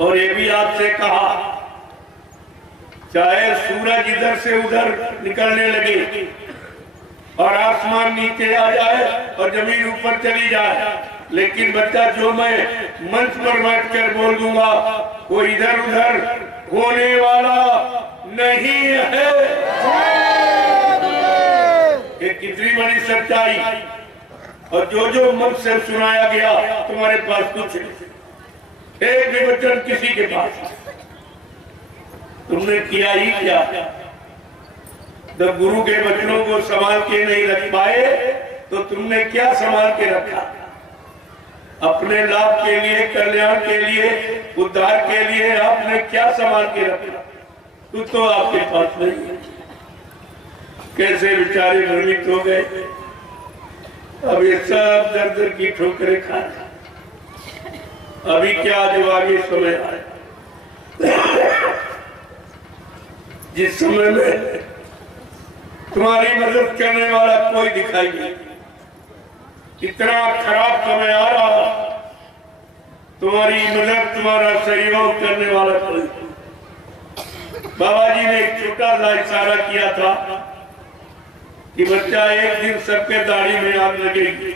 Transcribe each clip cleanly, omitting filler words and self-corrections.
और ये भी आपसे कहा, चाहे सूरज इधर से उधर निकलने लगे और आसमान नीचे आ जाए और जमीन ऊपर चली जाए, लेकिन बच्चा जो मैं मंच पर बैठकर बोल दूंगा वो इधर उधर होने वाला नहीं है। ये कितनी बड़ी सच्चाई। और जो मन से सुनाया गया तुम्हारे पास कुछ नहीं, एक भी वचन किसी के पास। तुमने किया ही क्या? जब गुरु के वचनों को संभाल के नहीं रख पाए तो तुमने क्या संभाल के रखा? अपने लाभ के लिए, कल्याण के लिए, उद्धार के लिए आपने क्या संभाल के रखा? कुछ तो आपके पास नहीं है। कैसे बेचारे भ्रमित हो गए। अब ये सब दर दर की ठोकरें खा रहे। अभी क्या जो आगे समय आए, जिस समय में तुम्हारी मदद करने वाला कोई दिखाई नहीं, इतना खराब समय आ रहा, तुम्हारी मदद, तुम्हारा सहयोग करने वाला कोई। बाबा जी ने एक छोटा सा इशारा किया था कि बच्चा एक दिन सबके दाढ़ी में आग लगेगी,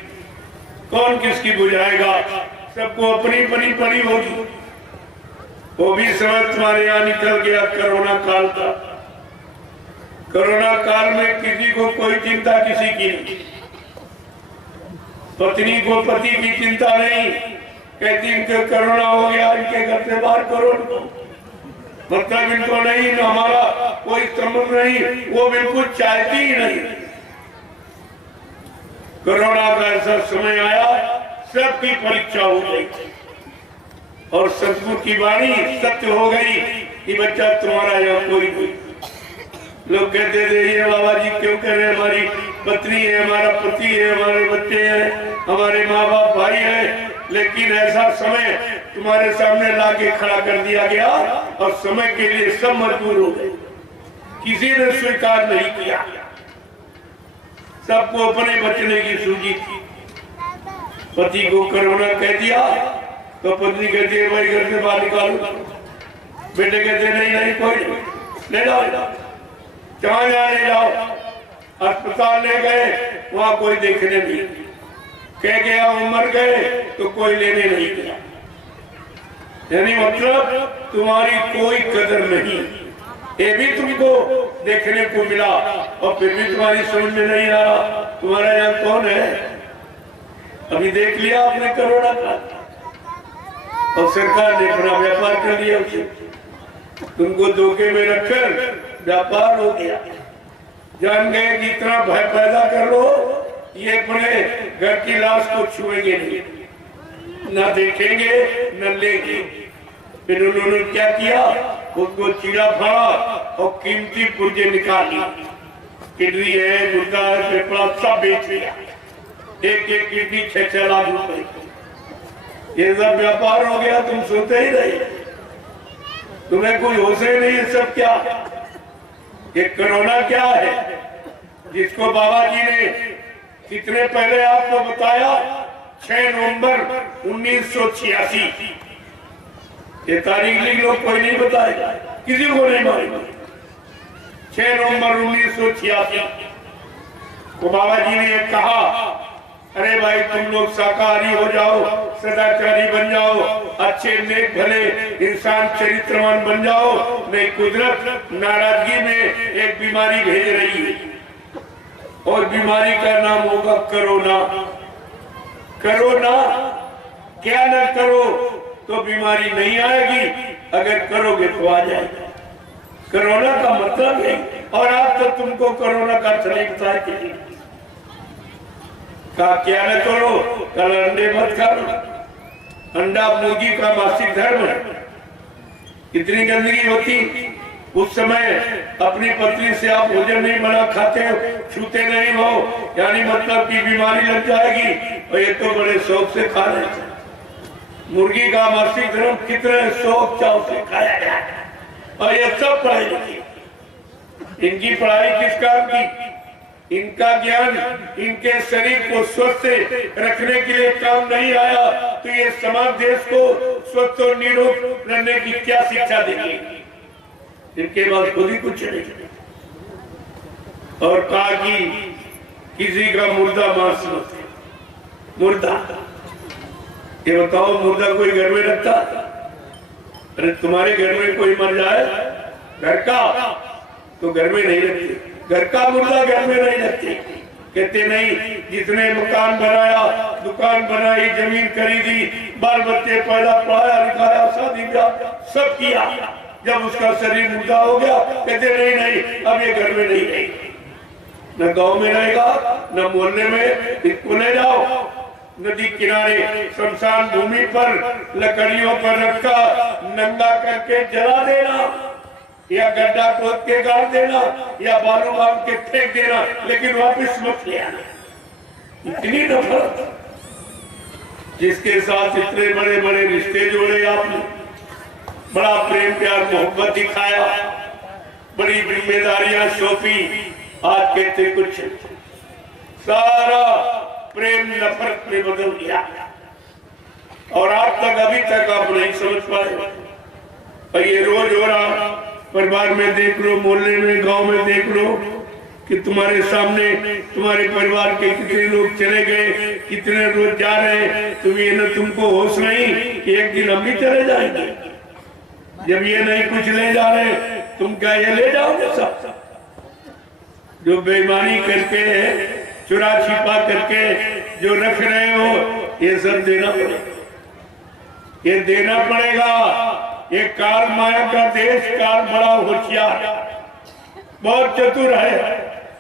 कौन किसकी बुझाएगा? सबको अपनी अपनी पड़ी होगी। वो भी समय तुम्हारे यहाँ निकल गया। कोरोना काल था। कोरोना काल में किसी को कोई चिंता किसी की नहीं, पत्नी को पति की चिंता नहीं। कहती इनको कोरोना हो गया, इनके घर से बाहर करो, मतलब इनको नहीं, हमारा कोई संबंध नहीं, वो बिल्कुल चाहती ही नहीं। कोरोना का ऐसा समय आया, सबकी परीक्षा हो गई और सतगुरु की वाणी सत्य हो गई कि बच्चा तुम्हारा यहाँ कोई नहीं। लोग कहते थे ये बाबा जी क्यों कह रहे, हमारी पत्नी है, हमारा पति है, हमारे बच्चे हैं, हमारे माँ बाप भाई हैं, लेकिन ऐसा समय तुम्हारे सामने लाके खड़ा कर दिया गया और समय के लिए सब मजबूर हो गए। किसी ने स्वीकार नहीं किया, सबको अपने बचने की सूझी थी। पति को कोरोना कह दिया तो पत्नी कहती है भाई घर से बाहर निकालो, बेटे कहते नहीं नहीं कोई नहीं, ले जाओ, जहाँ ले जाओ। अस्पताल ले गए, वहां कोई देखने नहीं, कह गया वो मर गए तो कोई लेने नहीं गया। यानी मतलब तुम्हारी कोई कदर नहीं, ये भी तुमको देखने को मिला और फिर भी तुम्हारी समझ में नहीं आ रहा तुम्हारा यहाँ कौन है। अभी देख लिया आपने कोरोना का, और सरकार ने अपना व्यापार कर लिया उसे, तुमको धोखे में रखकर व्यापार हो गया। जान गए कि इतना भय पैदा कर लो, ये अपने घर की लाश को छुएंगे नहीं, न देखेंगे न लेंगे। फिर उन्होंने क्या किया, उसको चीरा फाड़ा और कीमती पुर्जे निकाली, किडनी है, गुर्दा है, फेफड़ा सब बेच दिया। एक एक किडनी 6-6 लाख रुपए, ये सब व्यापार हो गया। तुम सोते ही रहे, तुम्हें कोई होश ही नहीं। सब क्या, ये कोरोना क्या है जिसको बाबा जी ने कितने पहले आपको बताया, 6 नवंबर 1986। ये तारीख लिख लो, कोई नहीं बताएगा, किसी को नहीं मालूम। 6 नवंबर 1986 को बाबा जी ने कहा, अरे भाई तुम लोग शाकाहारी हो जाओ, सदाचारी बन जाओ, अच्छे नेक भले इंसान चरित्रवान बन जाओ, नहीं कुदरत नाराजगी में एक बीमारी भेज रही है और बीमारी का नाम होगा कोरोना। कोरोना क्या न करो तो बीमारी नहीं आएगी, अगर करोगे तो आ जाएगी। कोरोना का मतलब है, और आज तक तुमको कोरोना का अर्थ नहीं बताया कि का क्या न करो, कल अंडे मत खाओ। अंडा मुर्गी का मासिक धर्म है। कितनी गंदगी होती उस समय। अपनी पत्नी से आप भोजन नहीं बना खाते हो, छूते नहीं हो, यानी मतलब की बीमारी लग जाएगी, और ये तो बड़े शौक से खा रहे थे। मुर्गी का मासिक धर्म कितने शौक चाव से खाया जाए, और ये सब पढ़ाई लिखी। इनकी पढ़ाई किस काम की? इनका ज्ञान इनके शरीर को स्वस्थ रखने के लिए काम नहीं आया, तो ये समाज देश को स्वस्थ और निरोग रहने की क्या शिक्षा देंगे? इनके बाद खुद ही कुछ नहीं। और कहा कि किसी का मुर्दा मांस मत, मुर्दा, ये बताओ मुर्दा कोई घर में रखता? अरे तुम्हारे घर में कोई मर जाए घर का तो घर में नहीं रखते, घर का मुर्दा घर में नहीं रखते। कहते नहीं, जिसने मकान बनाया, दुकान बनाई, जमीन खरीदी, बाल बच्चे पैदा, पढ़ाया लिखाया, शादी ब्याह सब किया, जब उसका शरीर मुर्दा हो गया कहते नहीं नहीं अब ये घर में नहीं रहेगी, न गांव में रहेगा न मोहल्ले में। इसको ले जाओ नदी किनारे शमशान भूमि पर लकड़ियों पर रखा, नंगा करके जला देना या गड्ढा खोद के गाड़ देना या बालू बांध के फेंक देना, लेकिन वापस मत ले आना। इतनी नफरत, जिसके साथ इतने बड़े बड़े रिश्ते जोड़े आपने, बड़ा प्रेम प्यार मोहब्बत दिखाया, बड़ी जिम्मेदारियां सौंपी, आज कहते कुछ, सारा प्रेम नफरत में बदल गया। और आज तक अभी तक आप नहीं समझ पाए। और ये रोज हो रहा, परिवार में देख लो, मोहल्ले में, गांव में देख लो कि तुम्हारे सामने तुम्हारे परिवार के कितने लोग चले गए, कितने रोज जा रहे हैं। तुम ये न, तुमको होश नहीं कि एक दिन हम भी चले जाएंगे। जब ये नहीं कुछ ले जा रहे, तुम क्या ये ले जाओगे सब? जो बेईमानी करके, चुरा छिपा करके जो रख रहे हो, ये सब देना पड़ेगा, ये देना पड़ेगा। ये काल माया का देश, काल बड़ा होशियार, बहुत चतुर है,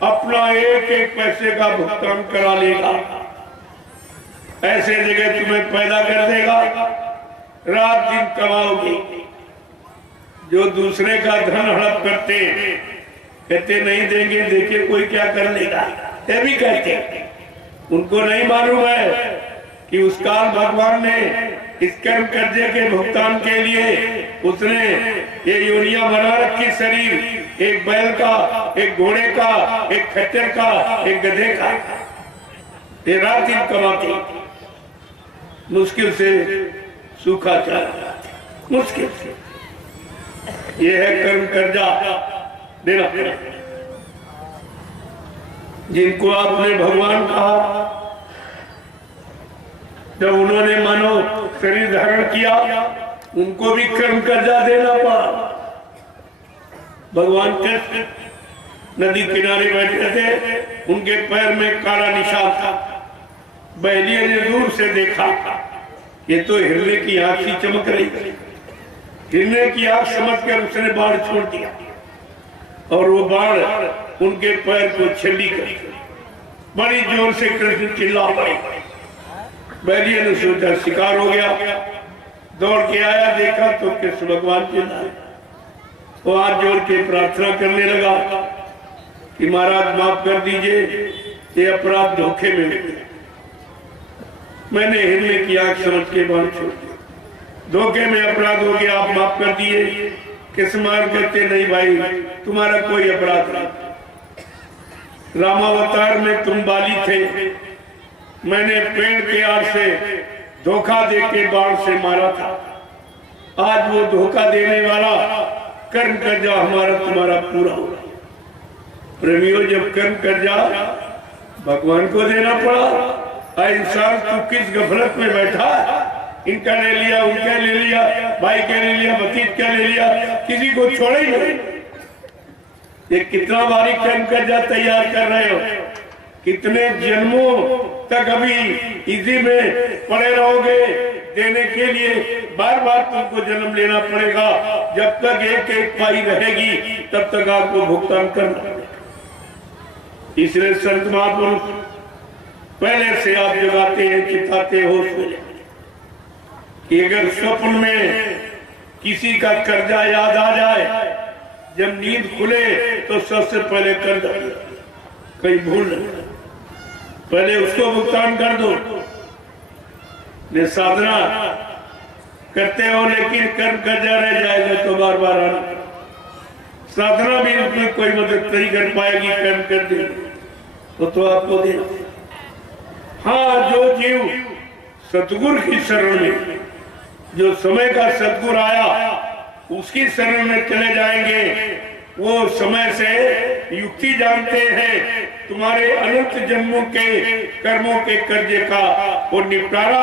अपना एक एक पैसे का भुगतान करा लेगा। ऐसे जगह तुम्हें पैदा कर देगा, रात दिन कमाओगे। जो दूसरे का धन हड़प करते, कहते नहीं देंगे, देखिए कोई क्या कर लेगा, ये भी कहते। उनको नहीं मालूम है कि उस काल भगवान ने इस कर्म कर्जे के भुगतान के लिए उसने ये योनियां बना रखी शरीर, एक बैल का, एक घोड़े का, एक खच्चर का, एक गधे का। ये रात दिन कमाते, मुश्किल से सूखा चारा, मुश्किल से। ये है कर्म कर्जा देना पड़ेगा। जिनको आपने भगवान कहा, जब उन्होंने मानो शरीर धारण किया, उनको भी कर्म कर्जा देना पड़ा। भगवान कृष्ण नदी किनारे बैठे थे, उनके पैर में काला निशान था। बहलिया ने दूर से देखा, ये तो हिरने की आंख सी चमक रही थी। हिरने की आंख समझकर उसने बाढ़ छोड़ दिया और वो बाढ़ उनके पैर को छली कर बड़ी जोर से कृष्ण चिल्ला पड़ी। बैलिया ने सोचा शिकार हो गया, दौड़ के आया, देखा तो कृष्ण भगवान चिल्लाए। वो हाथ जोड़ के प्रार्थना करने लगा कि महाराज माफ कर दीजिए, ये अपराध धोखे में हो गया, मैंने हिरने की आंख समझ के बाढ़ छोड़ दिया, धोखे में अपराध हो गया, आप माफ कर दिए। कृष्ण कहते नहीं भाई, तुम्हारा कोई अपराध नहीं। रामावतार में तुम बाली थे, मैंने पेड़ के आड़ से धोखा देके बाढ़ से मारा था। आज वो धोखा देने वाला कर्म कर्जा हमारा तुम्हारा पूरा हो रहा। प्रेमियों, जब कर्म कर्जा भगवान को देना पड़ा, इंसान तू किस गफलत में बैठा, इनका ले लिया, उनका ले लिया, भाई का ले लिया, भतीज का ले लिया, किसी को छोड़े ही नहीं। ये कितना भारी कर्म कर्जा तैयार कर रहे हो, कितने जन्मों तक अभी इसी में पड़े रहोगे देने के लिए। बार बार तुमको जन्म लेना पड़ेगा, जब तक एक एक पाई रहेगी तब तक आपको भुगतान करना पड़ेगा। इसलिए संत महापुरुष पहले से आप जगाते हैं, चिताते हो कि अगर स्वप्न में किसी का कर्जा याद आ जाए, जब नींद खुले तो सबसे पहले कर्जा कहीं भूल नहीं, पहले उसको भुगतान कर दो। ये साधना करते हो लेकिन कर्म कर्जा रह जाएगा तो बार बार आना। साधना भी उसमें कोई मदद नहीं कर पाएगी, कर्म कर देगी तो आपको देना। हाँ, जो जीव सतगुरु की शरण में, जो समय का सतगुरु आया उसकी शरण में चले जाएंगे। वो समय से युक्ति जानते हैं, तुम्हारे अनंत जन्मों के कर्मों के कर्जे का वो निपटारा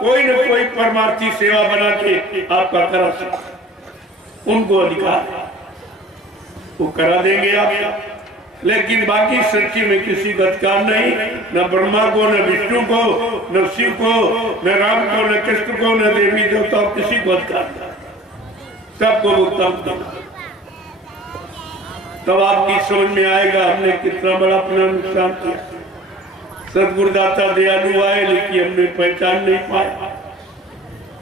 कोई न कोई परमार्थी सेवा बना के आपका करा सकते, उनको अधिकार वो करा देंगे आप। लेकिन बाकी सृष्टि में किसी का अधिकार नहीं, न ब्रह्मा को, न विष्णु को, न शिव को, न राम को, न कृष्ण को, न देवी देवता, किसी को अधिकार नहीं, सबको भुगतान देना। तब आपकी समझ में आएगा हमने कितना बड़ा अपना नुकसान किया। सदगुरुदाता दयालु आए लेकिन हमने पहचान नहीं पाया।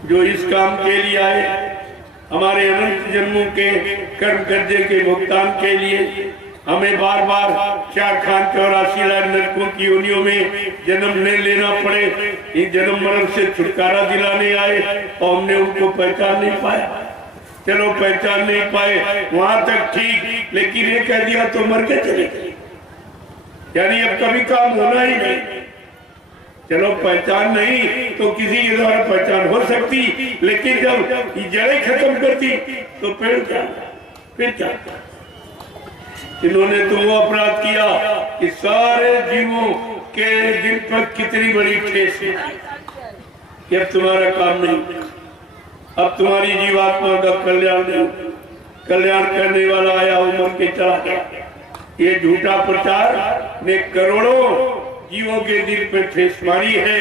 जो इस काम के लिए आए, हमारे अनंत जन्मों के कर्म कर्जे के भुगतान के लिए हमें बार बार 4 खान 84 लाख नरकों की योनियों में जन्म नहीं लेना पड़े, इन जन्म मरण से छुटकारा दिलाने आए और हमने उनको पहचान नहीं पाया। चलो पहचान नहीं पाए वहां तक ठीक, लेकिन ये कह दिया तो मर के चले गए, यानी अब कभी काम होना ही नहीं। चलो पहचान नहीं तो किसी के द्वारा पहचान हो सकती, लेकिन जब जड़ें खत्म करती तो पेड़ क्या, फिर क्या। इन्होंने तो वो अपराध किया कि सारे जीवों के दिल पर कितनी बड़ी ठेस है कि अब तुम्हारा काम नहीं, अब तुम्हारी जीवात्मा का कल्याण नहीं, कल्याण करने वाला आया उम्र के चला गया। ये झूठा प्रचार ने करोड़ों जीवों के दिल पे ठेस मारी है,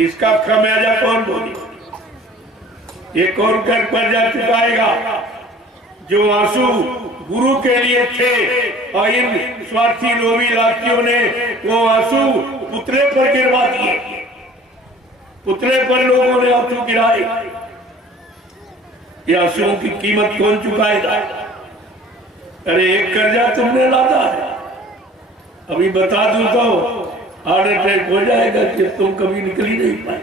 इसका खामियाजा कौन बोले, ये कौन कर कर्जा चुकाएगा। जो आंसू गुरु के लिए थे और इन स्वार्थी लोभी लाठियों ने वो आंसू पुतले पर गिरवा दिए, पुतले पर लोगों ने आंसू गिराए, ये आंसुओं की कीमत कौन चुकाएगा। अरे एक कर्जा तुमने लादा है, अभी बता दूं तो हार्ट अटैक हो जाएगा कि तुम कभी निकल ही नहीं पाए,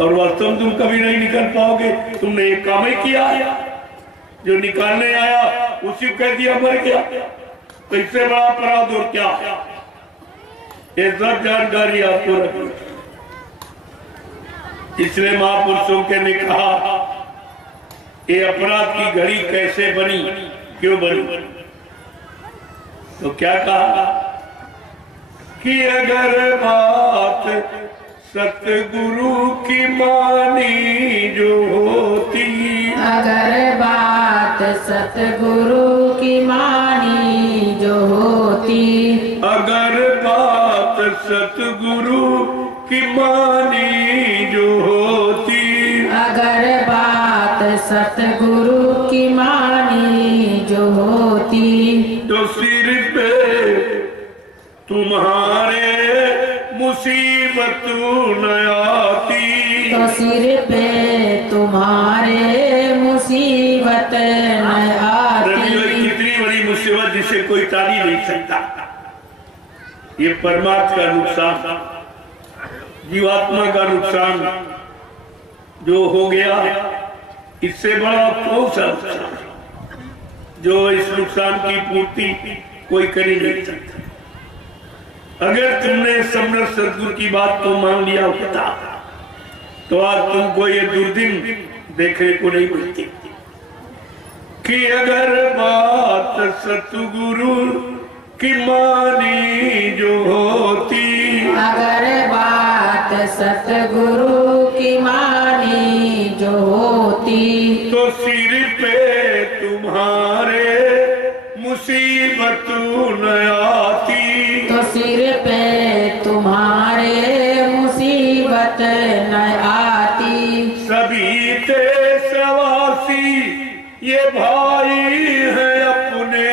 और वास्तव में तुम कभी नहीं निकल पाओगे। तुमने एक काम ही किया, जो निकालने आया उसी कह दिया मर गया, तो इससे बड़ा अपराध और क्या। ये सब जानकारी आपको रखनी, इसलिए महापुरुषों के ने कहा ये अपराध की घड़ी कैसे बनी, क्यों बनी, तो क्या कहा कि अगर बात सतगुरु की मानी जो होती, अगर बात सतगुरु की मानी जो होती, अगर बात सतगुरु की मानी जो होती, अगर बात सतगुरु की मानी जो होती, तो सिर पे तुम्हारे मुसीबत न आती, तो सिर पे तुम्हारे मुसीबत न आती। कितनी बड़ी मुसीबत जिसे कोई टाली नहीं सकता। ये परमात्मा का नुकसान, जीवात्मा का नुकसान जो हो गया, इससे बड़ा कौन सा नुकसान जो इस नुकसान की पूर्ति कोई कर ही नहीं सकता। अगर तुमने सम्राट सतगुरु की बात को मान लिया होता तो आज तुमको ये दुर्दिन देखने को नहीं मिलती कि अगर बात सतगुरु की मानी जो होती, अगर बात सतगुरु की मानी जो होती, तो सिर पे तुम्हारे मुसीबत न आती, तो सिर पे तुम्हारे मुसीबत न आती। सभी देशवासी ये भाई है अपने,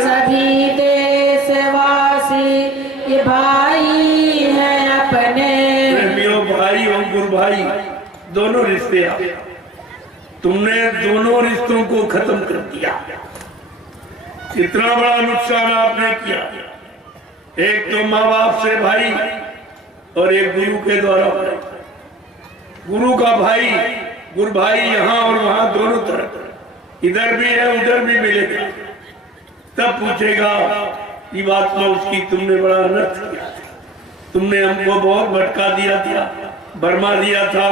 सभी देशवासी ये भाई है अपने। प्रेमियों भाई और गुरु भाई दोनों रिश्ते आ, तुमने दोनों रिश्तों को खत्म कर दिया। इतना बड़ा नुकसान आपने किया, एक तो माँ बाप से भाई और एक गुरु के द्वारा भाई। गुरु का भाई, गुरु भाई यहाँ और वहाँ दोनों तरफ, इधर भी है उधर भी मिलेगा। तब पूछेगा ये बात में उसकी तुमने बड़ा अनर्थ किया, तुमने हमको बहुत भटका दिया था, बर्मा दिया था,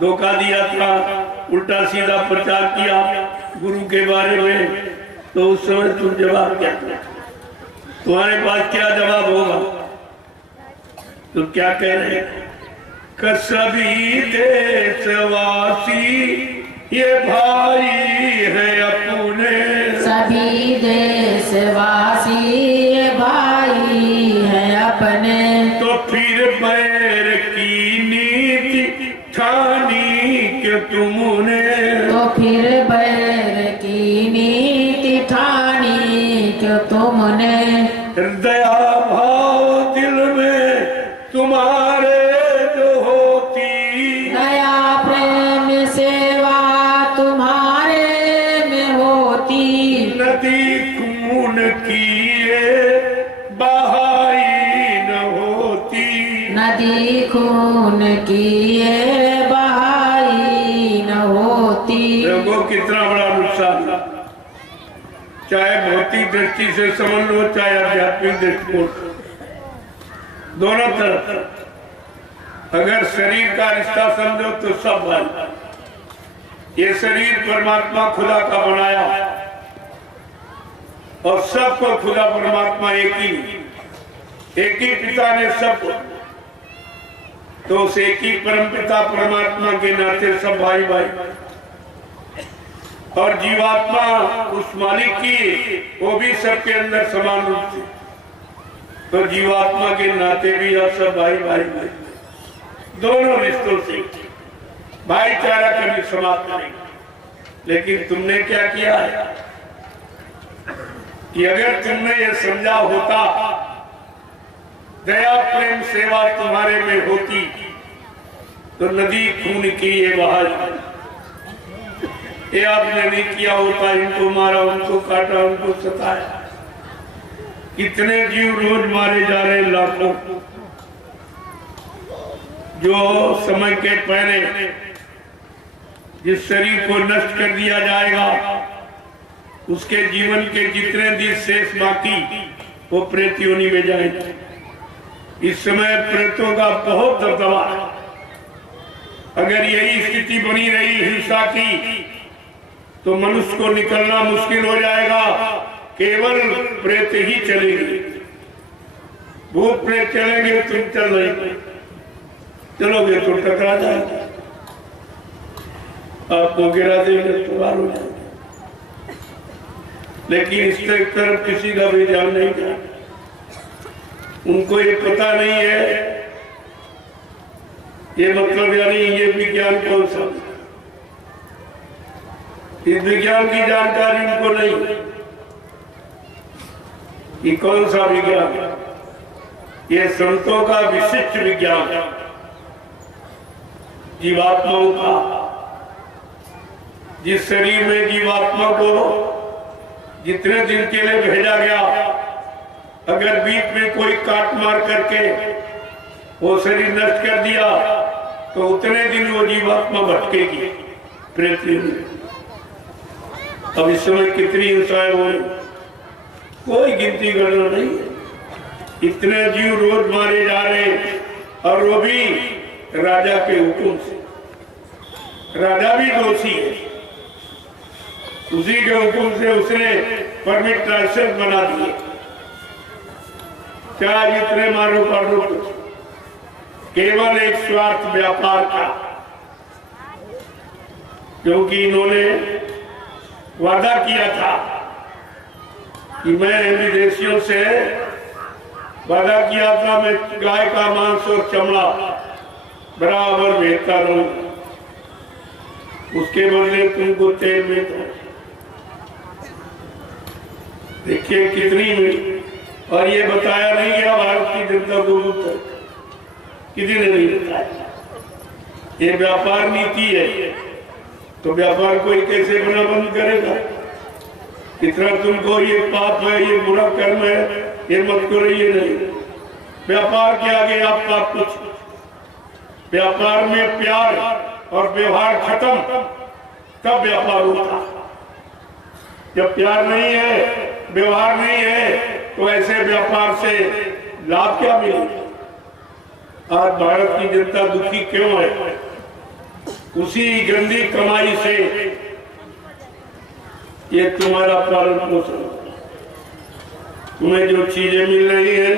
धोखा दिया था, उल्टा सीधा प्रचार किया गुरु के बारे में, तो उस समय तुम जवाब क्या दो? तुम्हारे पास क्या जवाब होगा? तो क्या कह रहे हैं? सभी देशवासी ये भाई है अपने, सभी देशवासी ये भाई है अपने। तो फिर बैर की नीति ठानी क्यों तुमने, तो फिर बैर की नीति ठानी क्यों तुमने। दया भाव दिल में तुम्हारे जो होती, दया प्रेम सेवा तुम्हारे में होती, नदी खून की ये बहाई न होती, नदी खून की ये बहाई न होती। देखो कितना बड़ा नुकसान, चाहे भौतिक दृष्टि से समझ लो, चाहे आध्यात्मिक दृष्टिकोण, दोनों तरफ अगर शरीर का रिश्ता समझो तो सब भाई। ये शरीर परमात्मा खुदा का बनाया और सबको खुदा परमात्मा एक ही पिता ने सबको, तो उस एक ही परम पिता परमात्मा के नाते सब भाई भाई। और जीवात्मा उस मालिक की, वो भी सबके अंदर समान रूप से, तो जीवात्मा के नाते भी आप सब भाई भाई भाई। दोनों रिश्तों से भाईचारा कभी समाप्त नहीं। लेकिन तुमने क्या किया है कि अगर तुमने ये समझा होता, दया प्रेम सेवा तुम्हारे में होती, तो नदी खून की ये बहाई, ये आपने नहीं किया होता। इनको मारा, उनको काटा, उनको सताया। कितने जीव रोज मारे जा रहे, लाखों, जो समय के पहले जिस शरीर को नष्ट कर दिया जाएगा, उसके जीवन के जितने दिन शेष बाकी, वो प्रेत योनि में जाएंगे। इस समय प्रेतों का बहुत दबदबा। अगर यही स्थिति बनी रही हिंसा की, तो मनुष्य को निकलना मुश्किल हो जाएगा। केवल प्रेत ही चलेगी, भूत प्रेत चलेंगे, तुम चल रहे चलोगे तो टकरा जाएगा, आपको गिरा देंगे तो बाहर हो जाएंगे। लेकिन इस तरफ किसी का भी ध्यान नहीं था। उनको ये पता नहीं है, ये मतलब यानी ये विज्ञान कौन सा, इस विज्ञान की जानकारी उनको नहीं कि कौन सा विज्ञान। ये संतों का विशिष्ट विज्ञान, जीवात्माओं का। जिस शरीर में जीवात्मा को जितने दिन के लिए भेजा गया, अगर बीच में कोई काट मार करके वो शरीर नष्ट कर दिया, तो उतने दिन वो जीवात्मा भटकेगी पृथ्वी में। अब इस समय कितनी हिंसाएं हो रही, कोई गिनती करना नहीं है। इतने जीव रोज मारे जा रहे, और वो भी राजा के हुक्म से। राजा भी दोषी है, उसी के हुक्म से उसने परमिट लाइसेंस बना दिए, चाहे इतने मारो कर दो, केवल एक स्वार्थ व्यापार का। क्योंकि इन्होंने वादा किया था कि मैं विदेशियों से वादा किया था, मैं गाय का मांस और चमड़ा बराबर भेजता रहूंगा, उसके बदले तुमको तेल में दो। देखिए कितनी में, और ये बताया नहीं गया भारत की जनता को, किसी ने नहीं बताया। ये व्यापार नीति है, तो व्यापार कोई कैसे बना बंद करेगा? कितना तुमको ये पाप है, ये बुरा कर्म है, ये मत करो, ये नहीं। व्यापार के आगे आपका कुछ, व्यापार में प्यार और व्यवहार खत्म, तब व्यापार होता। जब प्यार नहीं है, व्यवहार नहीं है, तो ऐसे व्यापार से लाभ क्या मिलेगा? आज भारत की जनता दुखी क्यों है? उसी गंदी कमाई से ये तुम्हारा पालन पोषण, तुम्हें जो चीजें मिल रही है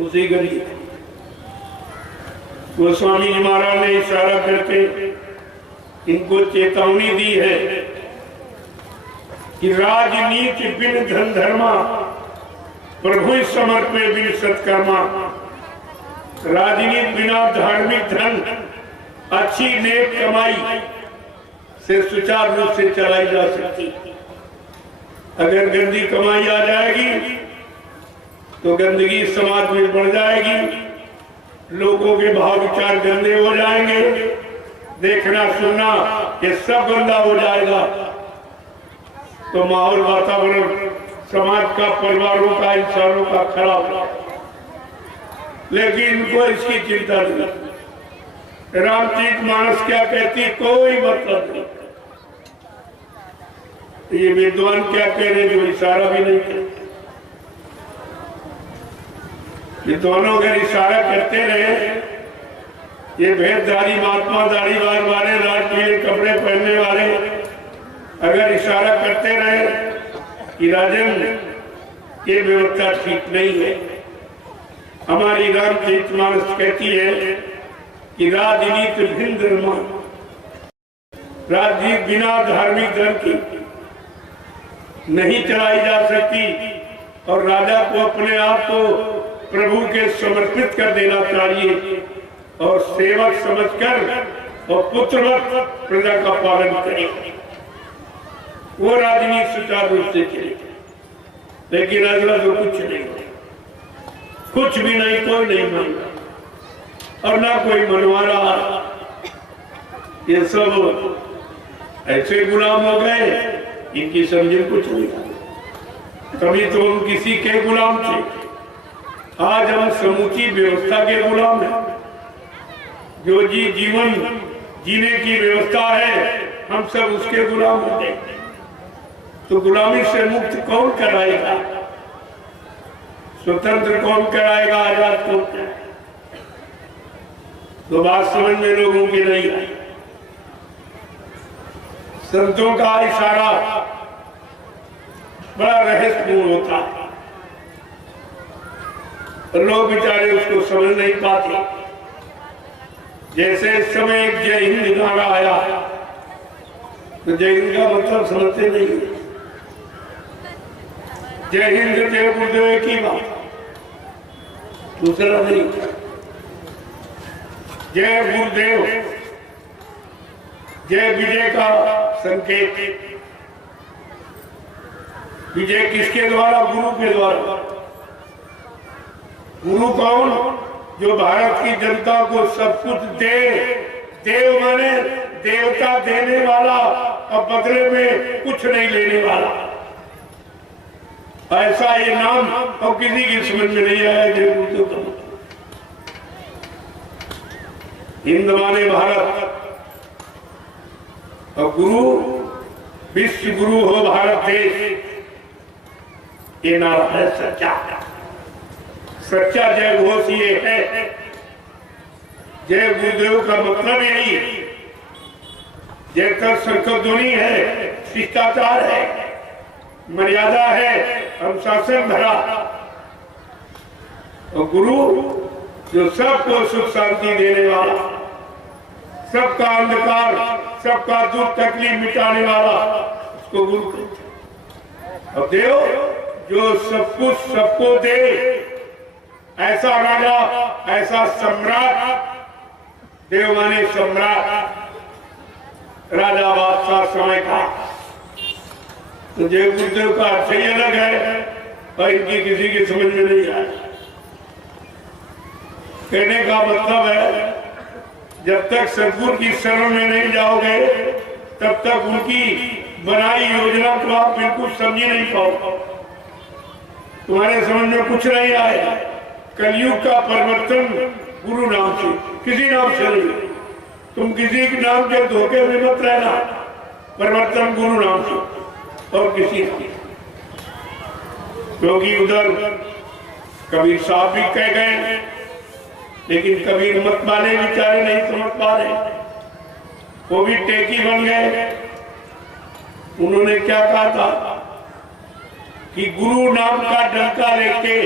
उसी गंदी। गोस्वामी जी महाराज ने इशारा करके इनको चेतावनी दी है कि राजनीति बिन धन धर्मा, प्रभु समर्पे बिन सत्कर्मा। राजनीति बिना धार्मिक धन, अच्छी नेक कमाई से सुचारू रूप से चलाई जा सकती। अगर गंदी कमाई आ जाएगी तो गंदगी समाज में बढ़ जाएगी, लोगों के भाव विचार गंदे हो जाएंगे, देखना सुनना ये सब गंदा हो जाएगा। तो माहौल, वातावरण समाज का, परिवारों का, इंसानों का खराब होगा। लेकिन इनको इसकी चिंता नहीं। रामचरितमानस क्या कहती, कोई मतलब नहीं। ये विद्वान क्या कह रहे जो इशारा भी नहीं करते। विद्वानों अगर इशारा करते रहे, ये भेदधारी महात्मा, दाढ़ीवार वाले, लाल पीले कपड़े पहनने वाले अगर इशारा करते रहे कि राजन ये व्यवस्था ठीक नहीं है, हमारी रामचरितमानस कहती है कि राजनीति भिन्न धर्म, राजनीति बिना धार्मिक धर्म की नहीं चलाई जा सकती। और राजा को अपने आप को प्रभु के समर्पित कर देना चाहिए और सेवक समझकर और पुत्रवत प्रजा का पालन करे, वो राजनीति सुचारू रूप से चलेगी। लेकिन अगला तो कुछ नहीं, कुछ भी नहीं, कोई नहीं मानता और ना कोई मनवा रहा। ये सब ऐसे गुलाम हो गए, इनकी समझ कुछ नहीं। कभी तो हम किसी के गुलाम थे, आज हम समूची व्यवस्था के गुलाम हैं। जो जीवन जीने की व्यवस्था है, हम सब उसके गुलाम होते हैं। तो गुलामी से मुक्त कौन कराएगा? स्वतंत्र कौन कराएगा? आजाद कौन कराएगा? तो बात समझ में लोगों की नहीं आई। संतों का इशारा बड़ा रहस्यपूर्ण होता है, लोग बेचारे उसको समझ नहीं पाते। जैसे इस समय एक जय हिंद नारा आया, तो जय हिंद का मतलब समझते नहीं। जय हिंद जय गुरुदेव की बात, दूसरा नहीं। जय गुरुदेव, जय विजय का संकेत। विजय किसके द्वारा? गुरु के द्वारा। गुरु कौन? जो भारत की जनता को सब कुछ दे। देव माने देवता देने वाला और बदले में कुछ नहीं लेने वाला। ऐसा ये नाम और किसी की समझ में नहीं आया। जय गुरुदेव का हिंद माने भारत, और गुरु विश्व गुरु हो भारत देश। ये नारा है सच्चा। सच्चा जय घोष ये है। जय गुरुदेव का मतलब यही है। जय का संकल्पध्वनि है, शिष्टाचार है, मर्यादा है, अनुशासन भरा। और गुरु जो सबको सुख शांति देने वाला, सबका अंधकार, सबका दुख तकलीफ मिटाने वाला, उसको गुरु कहते हैं। और देव जो सब कुछ सबको दे, ऐसा राजा, ऐसा सम्राट। देव माने सम्राट, राजा बादशाह समय का। तो जय गुरुदेव का अर्थ ही अलग है और इनकी किसी की समझ में नहीं आया। कहने का मतलब है, जब तक सदगुरु की शरण में नहीं जाओगे, तब तक उनकी बनाई योजना को आप बिल्कुल समझ नहीं पाओगे। तुम्हारे समझ में कुछ नहीं आएगा। कलयुग का परिवर्तन गुरु नाम से, किसी नाम से नहीं। तुम किसी के नाम के धोखे में मत रहना। परिवर्तन गुरु नाम से और किसी नाम। क्योंकि उधर कबीर साहब भी कह गए लेकिन कबीर मत वाले बेचारे नहीं समझ पा रहे, वो भी टेकी बन गए। उन्होंने क्या कहा था कि गुरु नाम का डंका लेके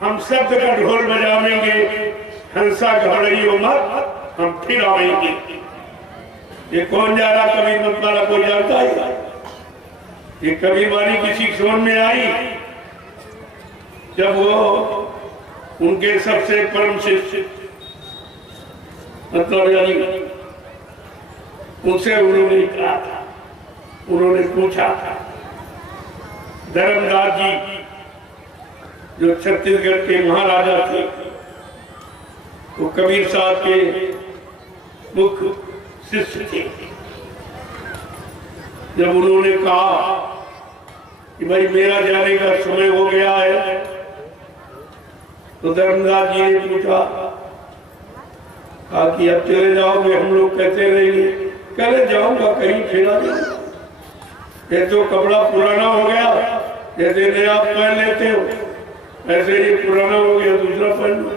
हम शब्द का ढोल बजावेंगे, हंसा घबराइयो मत, हम फिर आएंगे। ये कौन जा रहा कबीर मत वाला, कोई जानता है? ये कबीर वाली किसी समझ में आई जब वो उनके सबसे परम शिष्य मतलब यानी उनसे उन्होंने कहा था, उन्होंने पूछा था, धर्मदास जी जो छत्तीसगढ़ के महाराजा थे, वो कबीर साहब के मुख्य शिष्य थे। जब उन्होंने कहा कि भाई मेरा जाने का समय हो गया है, तो धर्मदास जी ने पूछा कहा कि अब चले जाओगे? हम लोग कहते रहेंगे, चले जाऊंगा कहीं फिरा जाऊंगा, ये तो कपड़ा पुराना हो गया, जैसे नया आप पहन लेते हो ऐसे ये पुराना हो गया, दूसरा पहन लो।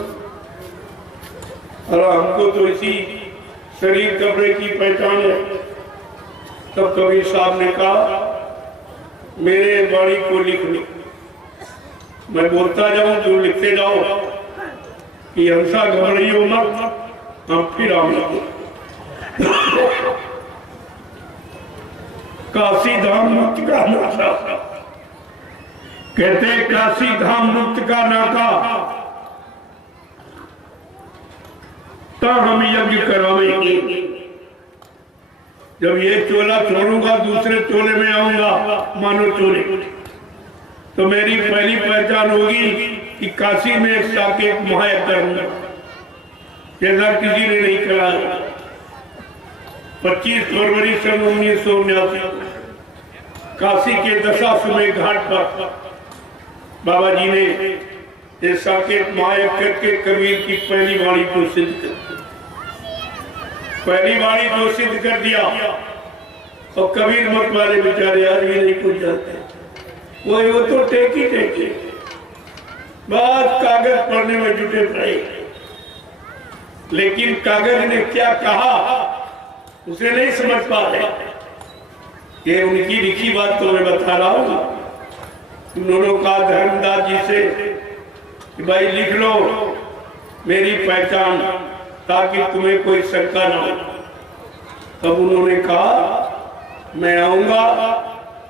और हमको तो इसी शरीर कपड़े की पहचान है। तब कबीर साहब ने कहा मेरे वाणी को लिख लो, मैं बोलता जाऊं जो लिखते जाओ कि हंसा घबराइयो मत, हम फिर आएंगे। काशी धाम मुक्त का नाका, कहते काशी धाम मुक्त का नाका, तो हम यज्ञ करावेंगे। जब ये चोला छोड़ूंगा दूसरे चोले में आऊंगा, मानो चोले, तो मेरी पहली पहचान होगी कि काशी में एक साकेत महायज्ञ करूंगा, जैसा किसी ने नहीं कराया। 25 फरवरी सन 1979 काशी के दशाश्वमेध घाट पर बाबा जी ने ये साकेत महायज्ञ करके कबीर की पहली वाणी को सिद्ध कर, पहली वाणी को सिद्ध कर दिया। और कबीर मत वाले बेचारे आज भी नहीं कुछ जानते, वो तो टेकी टेकी बात कागज पढ़ने में जुटे पड़े, लेकिन कागज ने क्या कहा उसे नहीं समझ पा रहे। ये उनकी लिखी बात तो मैं बता रहा हूँ। उन्होंने कहा धर्मदास जी से कि भाई लिख लो मेरी पहचान, ताकि तुम्हें कोई शंका ना हो। तब उन्होंने कहा मैं आऊंगा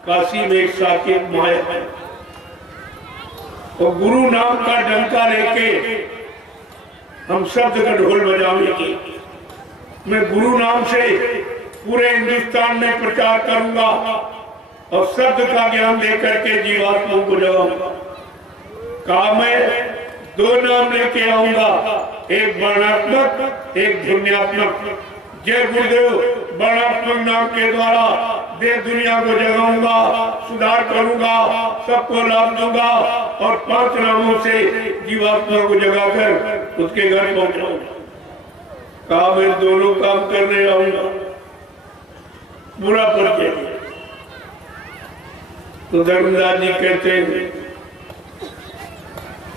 काशी में एक साकेत महायज्ञ, और गुरु नाम का डंका लेके हम शब्द का ढोल बजाएंगे। मैं गुरु नाम से पूरे हिंदुस्तान में प्रचार करूंगा और शब्द का ज्ञान देकर के जीवात्माओं को जगाऊंगा। कहा मैं 2 नाम लेके आऊंगा, एक वर्णात्मक एक ध्वन्यात्मक। जय गुरुदेव वर्णात्मक नाम के द्वारा देश दुनिया को जगाऊंगा, सुधार करूंगा, सबको लाभ दूंगा, और 5 नामों से जीवात्मा को जगाकर उसके घर पहुंचाऊंगा। कहा मैं दोनों काम करने आऊंगा, बुरा परिचय दिया। तो धर्मदास जी कहते हैं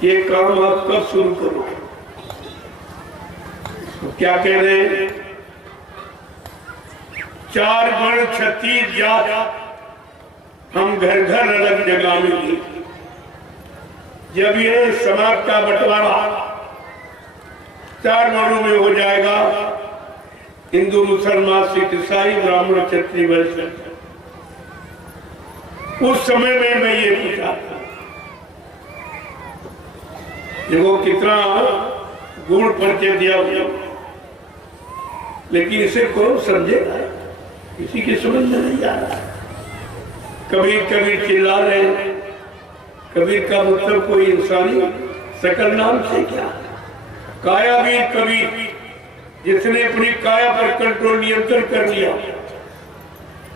ये काम आप कब शुरू करोगे? तो क्या कह रहे हैं? 4 वर्ण 36 जात हम घर घर अलग जगाएंगे। जब ये समाज का बंटवारा 4 वर्णों में हो जाएगा, हिंदू मुसलमान सिख ईसाई ब्राह्मण क्षत्रिय वैश्य, उस समय में मैं ये पूछा था देखो कितना गुण परिचय दिया हुआ, लेकिन इसे कौन समझेगा? किसी की समझ में नहीं आ रहा। कबीर कबीर चिल्ला रहे हैं। कबीर का मतलब कोई इंसानी सकल नाम से क्या? कायावीर कबीर, जिसने अपनी काया पर कंट्रोल नियंत्रण कर लिया।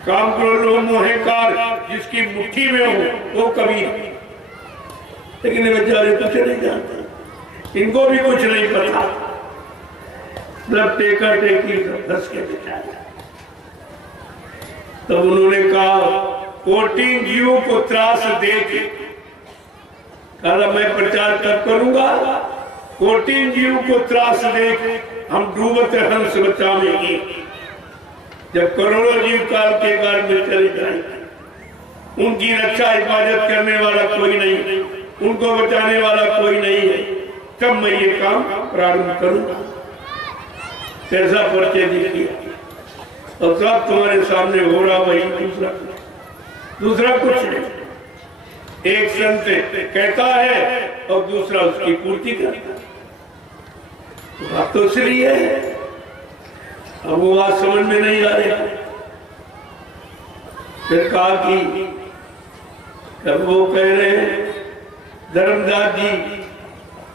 काम क्रोध लोभ मोहकार जिसकी मुट्ठी में हो वो कबीर। लेकिन ये बेचारे कुछ नहीं जानते, इनको भी कुछ नहीं पता। मतलब टेका टेकी धस के बेचारे। तब उन्होंने कहा कोटिन जीवों को त्रास दे के, कहा मैं प्रचार कब करूंगा कोटिन जीव को त्रास देख हम डूबते हंस बचावेंगे। जब करोड़ों जीव काल के काल में चले जाएंगे, उनकी रक्षा हिफाजत करने वाला कोई नहीं, उनको बचाने वाला कोई नहीं है, तब मैं ये काम प्रारंभ करूंगा। कैसा परिचय दिया और सब तुम्हारे सामने हो रहा वही, दूसरा कुछ नहीं। एक संत कहता है और दूसरा उसकी पूर्ति करता है। बात तो इसलिए है, अब वो बात समझ में नहीं आ रही। फिर कहा कि तब वो कह रहे हैं धर्मदास जी,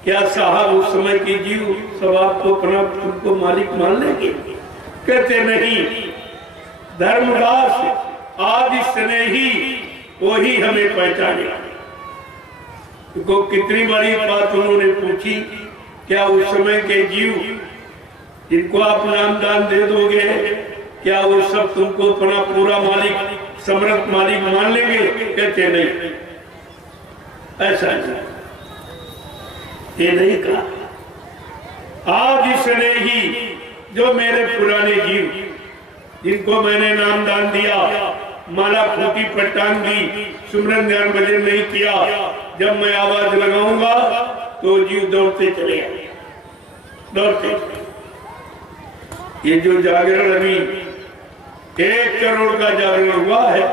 क्या साहब उस समय की जीव सब आपको अपना तुमको मालिक मान लेंगे? कहते नहीं, धर्मदास आदि स्नेही वो ही हमें पहचाने। तो कितनी बड़ी बात उन्होंने पूछी, क्या उस समय के जीव जिनको आप नाम दान दे दोगे, क्या वो सब तुमको अपना पूरा मालिक समर्थ मालिक मान लेंगे? कहते नहीं, ऐसा नहीं, ये नहीं कहा। आज इसने ही जो मेरे पुराने जीव जिनको मैंने नाम दान दिया, माला फूटी पटांग दी, सुमरन ध्यान भजन नहीं किया, जब मैं आवाज लगाऊंगा तो जीव दौड़ते चले आए, दौड़ते। ये जो जागरण अभी 1 करोड़ का जागरण हुआ है,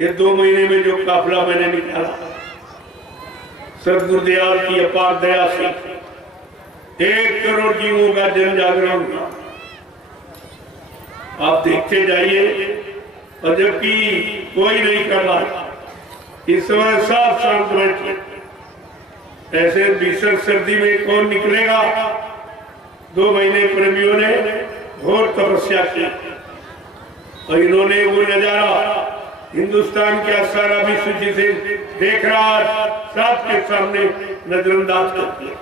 ये 2 महीने में जो काफिला मैंने निकाला सदगुरुदयाल की अपार दया से 1 करोड़ जीवों का जन जागरण हुआ। आप देखते जाइए, और जबकि कोई नहीं कर रहा, इस समय सब शांत बैठे। ऐसे भीषण सर्दी में कौन निकलेगा? 2 महीने प्रेमियों ने घोर तपस्या की और इन्होंने वो नजारा हिंदुस्तान के सारा विश्व जिसे देख रहा, सबके सामने नजरअंदाज कर दिया,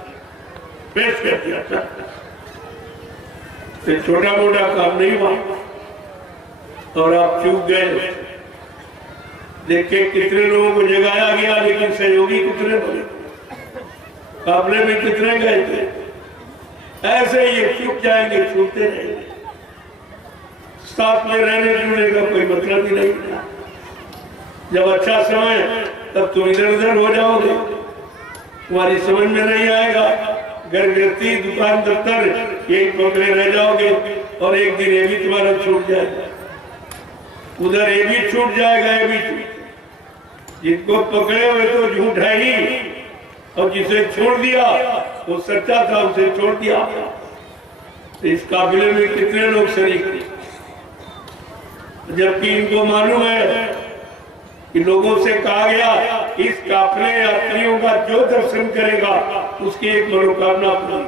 पेश कर दिया। तो छोटा मोटा काम नहीं हुआ और आप चूक गए। देखिए कितने लोगों को जगाया गया, लेकिन सहयोगी कितने बने, काफले में कितने गए थे। ऐसे ये चुप जाएंगे, छूटते रहेंगे, साथ में रहने जुड़ने का कोई मतलब ही नहीं था। जब अच्छा समय तब तुम इधर उधर हो जाओगे, तुम्हारी समझ में नहीं आएगा, घर गृहस्थी दुकान दफ्तर यही पकड़े रह जाओगे और एक दिन ये भी तुम्हारा छूट जाएगा, उधर ये भी छूट जाएगा, ये भी छूट। जिनको पकड़े हुए तो झूठ है ही, और जिसे छोड़ दिया वो सच्चा था, उसे छोड़ दिया। तो इस काफिले में कितने लोग शरीक थे, जबकि इनको मालूम है कि लोगों से कहा गया इस काफिले यात्रियों का जो दर्शन करेगा उसकी एक मनोकामना पूरी।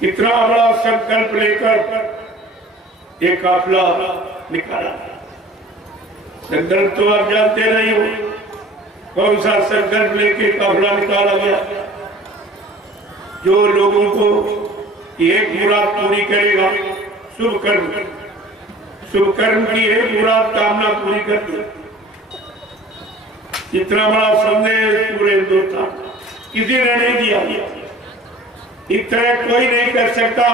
कितना बड़ा संकल्प लेकर ये काफिला निकाला। संकल्प तो आप जानते नहीं हो, कौन सा संकल्प लेके काफिला निकाला गया? जो लोगों को एक मुराद पूरी करेगा, शुभ कर्म की एक मुराद कामना पूरी कर दी। इतना बड़ा संदेश पूरे हिंदुस्तान किसी ने नहीं दिया। इतना कोई नहीं कर सकता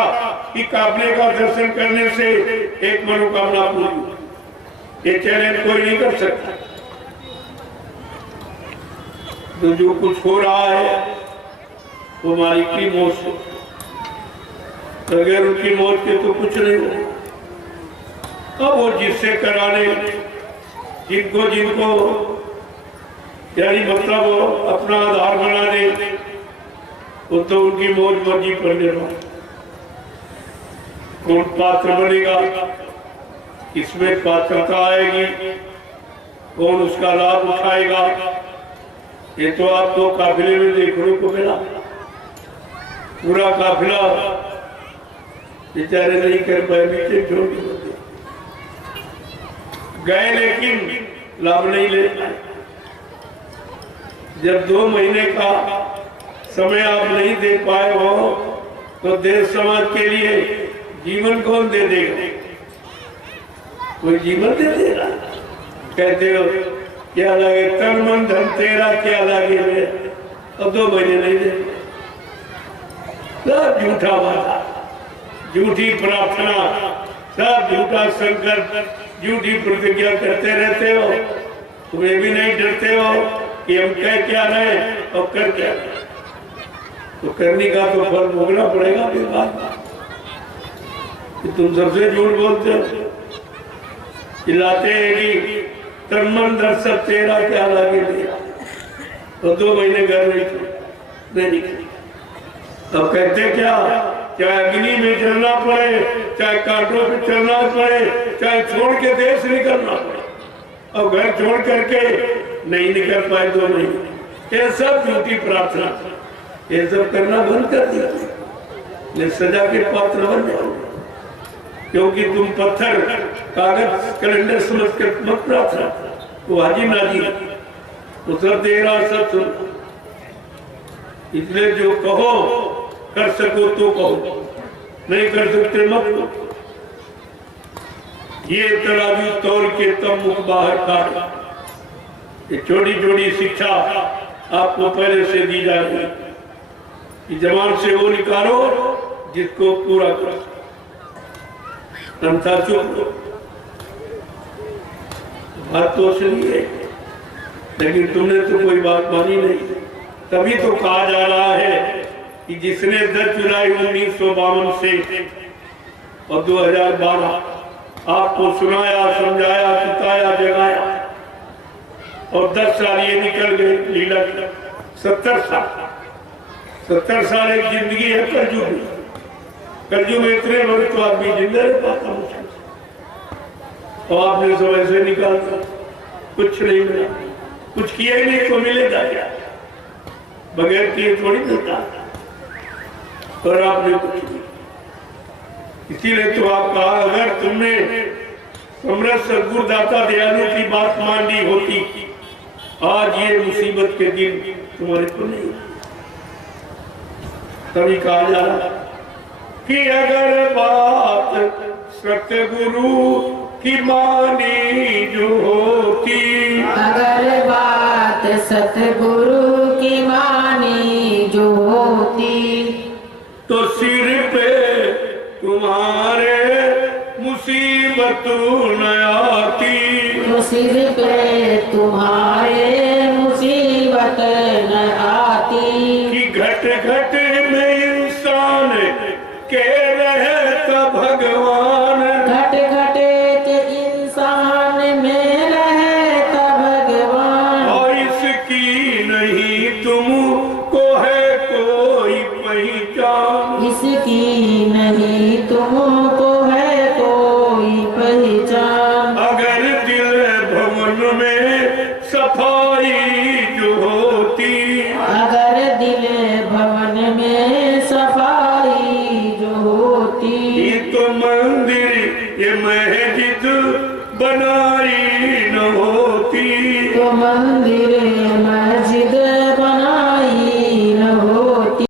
कि काफिले का दर्शन करने से एक मनोकामना पूरी। ये चैलेंज कोई नहीं कर सकता। तो जो कुछ हो रहा है वो मालिक की मौत से, अगर उनकी मौत के तो कुछ नहीं हो। अब वो जिससे कराने, जिनको यानी मतलब वो अपना आधार बना दे, वो तो उनकी मौज मर्जी पर निर्भर। कौन पात्र बनेगा, इसमें पात्रता आएगी, कौन उसका लाभ उठाएगा, ये तो आपको काफिले में देखने को मिला। पूरा काफिला बेचारे नहीं कर पाए, नीचे छोड़ गए, लेकिन लाभ नहीं ले पाए। जब 2 महीने का समय आप नहीं दे पाए हो तो देश समाज के लिए जीवन कौन दे देगा? कोई जीवन दे देगा? कहते हो क्या लगे, तन मन धन तेरा क्या लगे मेरा, अब 2 महीने नहीं दे। सब झूठा वादा, झूठी प्रार्थना, सब झूठा संकल्प, झूठी प्रतिज्ञा करते रहते हो। तुम्हें भी नहीं डरते हो कि हम कह क्या रहे और कर क्या रहे, तो करने का तो फल भोगना पड़ेगा। फिर बात कि तुम सबसे झूठ बोलते हो, चिल्लाते हैं कि तन दर्शक तेरा क्या लागे मेरा, तो 2 महीने घर नहीं निकले। अब कहते क्या, चाहे अग्नि में चलना पड़े, चाहे कांटों पे चलना पड़े, चाहे छोड़ के देश निकलना पड़े, और घर छोड़ करके नहीं निकल पाए 2 महीने। ये सब झूठी प्रार्थना, ये सब करना बंद कर दिया, ये सजा के पात्र बन जाओगे। क्योंकि तुम पत्थर, कागज, कैलेंडर समझ कर मत प्रार्थना, वो हाजी नाजी, वो सब तेरा सब सुन। इसलिए जो कहो कर सको तो कहो, नहीं कर सकते मत कहो। ये तराजू तोल के तब मुख बाहर काट। ये छोटी छोटी शिक्षा आपको पहले से दी जा रही कि जवान से वो निकालो जिसको पूरा करो, अंता चुप। बात तो सुनी है, लेकिन तुमने तो कोई बात मानी नहीं। तभी तो कहा जा रहा है कि जिसने 10 जुलाई 1952 से और 2012 आपको सुनाया, समझाया, सिखाया, जगाया, और 10 साल ये निकल गए लीला की। 70 साल एक जिंदगी है कलयुग में। कलयुग में इतने लोग तो आदमी जिंदा रह पाता मुश्किल से, और आपने सब ऐसे निकाल कुछ नहीं मिला, कुछ किया ही नहीं तो मिलेगा क्या? बगैर किए थोड़ी मिलता, और आपने कुछ नहीं। इसीलिए तो आप कहा, अगर तुमने समरथ सद्गुरुदाता दयालु की बात मान ली होती, आज ये मुसीबत के दिन तुम्हारे को नहीं। तभी कहा जा रहा कि अगर बात सतगुरु की मानी जो होती, अगर बात सतगुरु की मानी जो होती, तो सिर पे तुम्हारे मुसीबत न आती, तो सिर पे तुम्हारे मुसीबत न आती। कि घट घट में इंसान के रहता भगवान, घट घट के इंसान में रहता भगवान, और इसकी नहीं तुमको है कोई पहचान, इसकी नहीं तुमको है कोई पहचान। अगर दिल भवन में सफाई जो होती, अगर दिल भवन में सफाई जो होती, ये तो मंदिर ये मस्जिद बनाई न होती, तो मंदिर